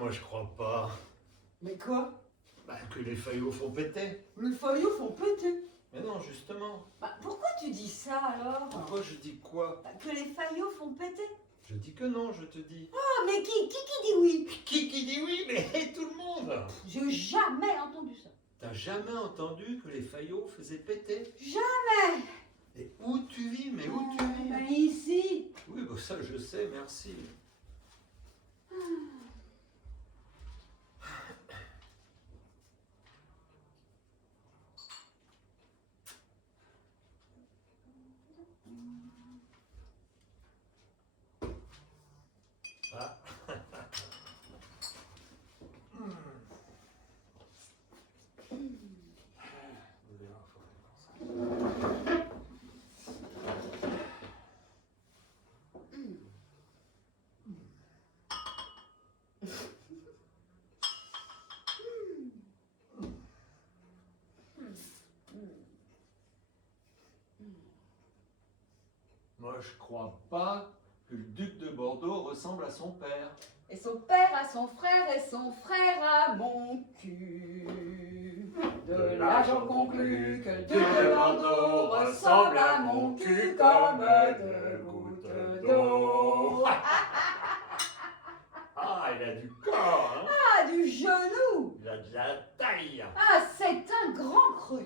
moi je crois pas. Mais quoi? Bah, que les Fayot font péter. Les Fayot font péter. Mais non, justement. Bah, pourquoi tu dis ça alors? Pourquoi je dis quoi? Bah, que les Fayot font péter. Je dis que non, je te dis. Ah, mais qui dit oui? Qui dit oui? Mais tout le monde. J'ai jamais entendu ça. T'as jamais entendu que les Fayot faisaient péter? Jamais. Et où tu vis? Mais où tu vis? Bah, ici. Oui, bah ça je sais, merci. Ah. Moi, je crois pas que le duc de Bordeaux ressemble à son père. Et son père à son frère et son frère à mon cul. De là j'en conclus que le duc de Bordeaux ressemble à mon cul comme deux gouttes d'eau. Ah, il a du corps, hein? Ah, du genou. Il a de la taille. Ah, c'est un grand cru.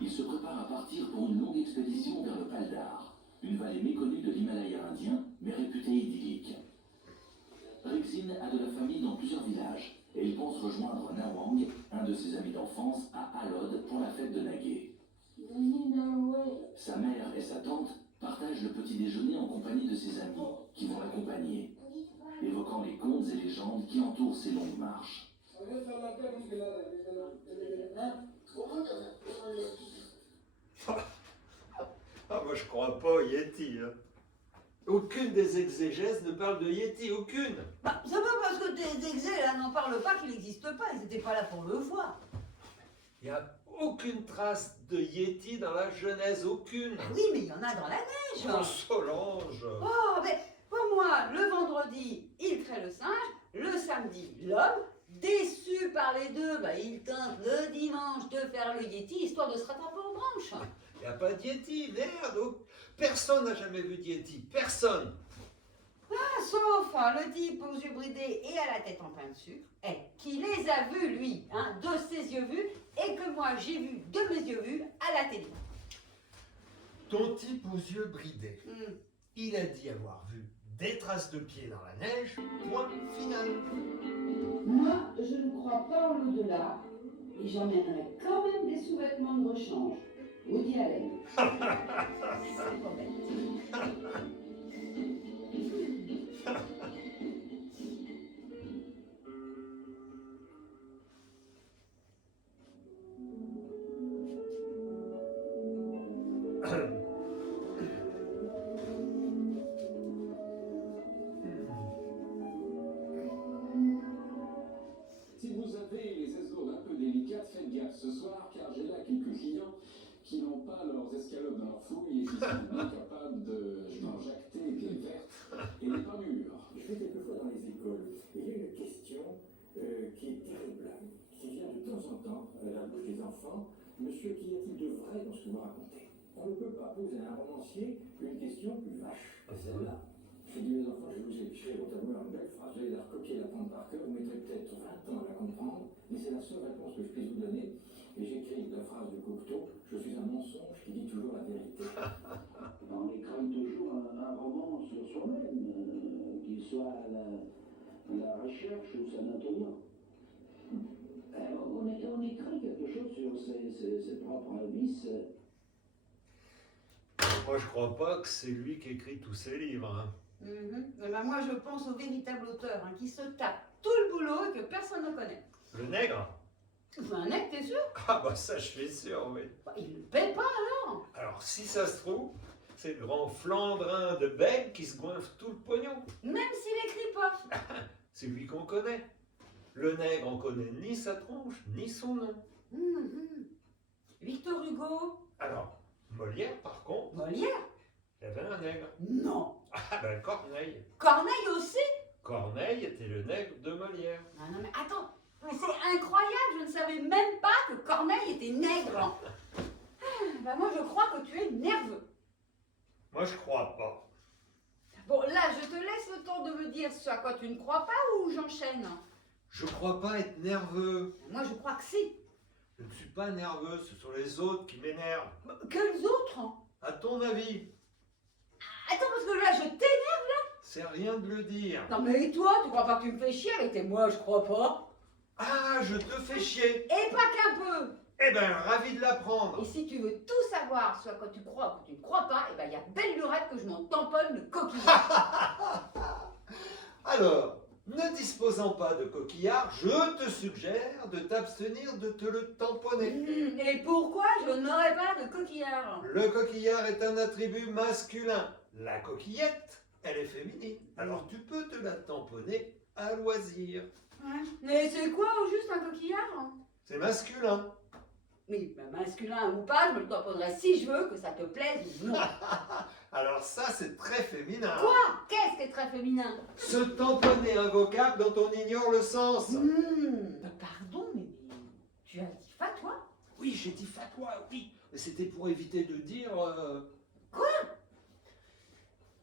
Il se prépare à partir pour une longue expédition vers le Pal d'Ar, une vallée méconnue de l'Himalaya indien, mais réputée idyllique. Rixin a de la famille dans plusieurs villages, et il pense rejoindre Nawang, un de ses amis d'enfance, à Alod pour la fête de Nagué. Sa mère et sa tante partagent le petit déjeuner en compagnie de ses amis, qui vont l'accompagner, évoquant les contes et légendes qui entourent ces longues marches. Ah, moi, je crois pas au Yeti, hein. Aucune des exégèses ne parle de Yeti, aucune. Bah, c'est pas parce que tes exés là n'en parlent pas qu'il n'existe pas, ils n'étaient pas là pour le voir. Il n'y a aucune trace de Yeti dans la Genèse, aucune. Oui, mais il y en a dans la neige. Oh, Solange. Oh, mais pour moi, le vendredi, il crée le singe, le samedi, l'homme. Déçu par les deux, bah, il tente le dimanche de faire le Yeti, histoire de se rattraper aux branches. Il n'y a pas de Yeti, merde. Personne n'a jamais vu de Yeti, personne. Ah, sauf le type aux yeux bridés et à la tête en pain de sucre, qui les a vus, lui, hein, de ses yeux vus, et que moi j'ai vu de mes yeux vus à la télé. Ton type aux yeux bridés, Hmm. il a dit avoir vu des traces de pieds dans la neige, point final. Moi, je ne crois pas en l'au-delà et j'emmènerai quand même des sous-vêtements de rechange. Woody Allen. C'est pas bête. Si vous avez les esgourdes un peu délicates, faites gaffe ce soir, car j'ai là quelques clients qui n'ont pas leurs escalopes dans leur fouille et qui sont bien capables de jacter des vertes et des pas mûres. Je vais quelquefois dans les écoles et il y a une question qui est terrible, qui vient de temps en temps à la bouche des enfants. Monsieur, qu'y a-t-il de vrai dans ce que vous racontez? On ne peut pas poser à un romancier une question plus vache que celle-là. Je dis aux enfants, je vais vous écrire au tableau une belle phrase, vous allez la recopier, l'apprendre par cœur, vous mettrez peut-être 20 ans à la comprendre, mais c'est la seule réponse que je puisse vous donner. Et j'écris la phrase de Cocteau, je suis un mensonge qui dit toujours la vérité. On écrit toujours un roman sur soi-même, qu'il soit à la recherche ou sanatorium. On écrit quelque chose sur ses propres vices. Moi, je crois pas que c'est lui qui écrit tous ses livres, hein. Eh ben, moi je pense au véritable auteur, hein, qui se tape tout le boulot et que personne ne connaît. Le nègre? Un mec, t'es sûr? Ah bah ça, je suis sûr, oui. Bah, il ne paie pas alors. Alors, si ça se trouve, c'est le grand Flandrin de Bègue qui se goinfre tout le pognon. Même s'il écrit pas. C'est lui qu'on connaît. Le nègre, on connaît ni sa tronche, ni son nom. Victor Hugo? Alors, Molière, par contre, Molière? il y avait un nègre. Non. Ah ben, Corneille. Corneille aussi? Corneille était le nègre de Molière. Ah non mais attends, mais c'est incroyable, je ne savais même pas que Corneille était nègre. Bah moi je crois que tu es nerveux. Moi, je crois pas. Bon là, je te laisse le temps de me dire ce à quoi tu ne crois pas ou j'enchaîne. Je crois pas être nerveux. Moi je crois que si. Je ne suis pas nerveux, ce sont les autres qui m'énervent. Quels autres? À ton avis, Attends parce que là je t'énerve. c'est rien de le dire. Non mais et toi, tu crois pas que tu me fais chier avec tes moi je crois pas? Ah, je te fais chier. Et pas qu'un peu. Eh ben, ravi de l'apprendre. Et si tu veux tout savoir ce à quoi tu crois ou que tu ne crois pas, et ben il y a belle lurette que je m'en tamponne le coquillard. Alors, ne disposant pas de coquillard, je te suggère de t'abstenir de te le tamponner. Et pourquoi je n'aurais pas de coquillard? Le coquillard est un attribut masculin. La coquillette, elle est féminine. Alors tu peux te la tamponner à loisir. Mais c'est quoi au juste un coquillard? C'est masculin. Oui, ben masculin ou pas, je me le tamponnerai si je veux, que ça te plaise ou non. Alors ça, c'est très féminin. Quoi? Qu'est-ce qui est très féminin? Se tamponner un vocable dont on ignore le sens. Pardon, mais tu as dit fatwa? Oui, j'ai dit fatwa, oui. Mais c'était pour éviter de dire... Quoi?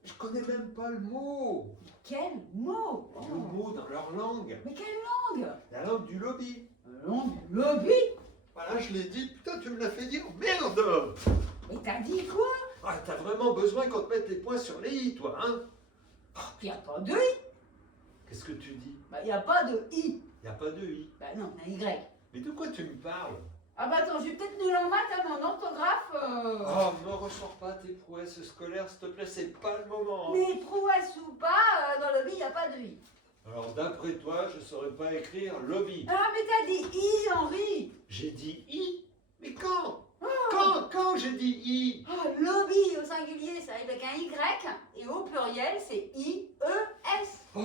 Je connais même pas le mot. Quel mot? Le mot dans leur langue. Mais quelle langue? La langue du lobby. Langue du lobby? Voilà, je l'ai dit. Putain, tu me l'as fait dire. Merde. Mais t'as dit quoi? Ah, t'as vraiment besoin qu'on te mette les points sur les i, toi, hein? Il n'y a pas de i. Qu'est-ce que tu dis? Bah, il n'y a pas de i. Y a pas de i. Bah non, un y. Mais de quoi tu me parles? Ah bah attends, j'ai peut-être nul en maths à mon orthographe. Oh, ne ressors pas tes prouesses scolaires, s'il te plaît, c'est pas le moment. Mais prouesse ou pas, dans le i, il n'y a pas de i. Alors, d'après toi, je saurais pas écrire lobby. Ah mais t'as dit i, Henri. J'ai dit i. Mais quand? Quand j'ai dit i? Ah, lobby au singulier, ça arrive avec un y, et au pluriel, c'est i-e-s. Oh,